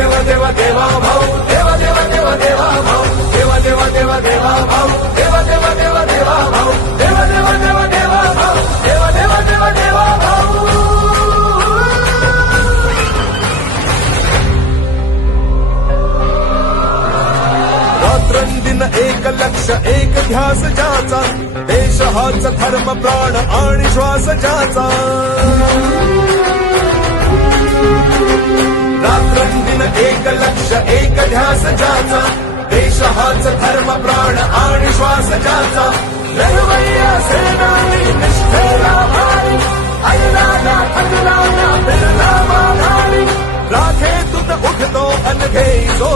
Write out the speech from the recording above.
देवा देवा देवा भाऊ देवा देवा देवा देवा भाऊ देवा देवा देवा देवा भाऊ देवा देवा देवा देवा भाऊ देवा देवा देवा देवा भाऊ देवा देवा देवा देवा भाऊ रात्रंदिन एक लक्ष एक ध्यास ज्याचा देश हाच धर्म प्राण आणि श्वास ज्याचा रात्रंदिन एक लक्ष एक ध्यास ज्याचा देश हाच धर्म प्राण आणि श्वास ज्याचा लढवय्या सेनानी निष्ठेला भारी अल्लाना थकलाना बिरला माघारी राखेतून उठतो अनघे जो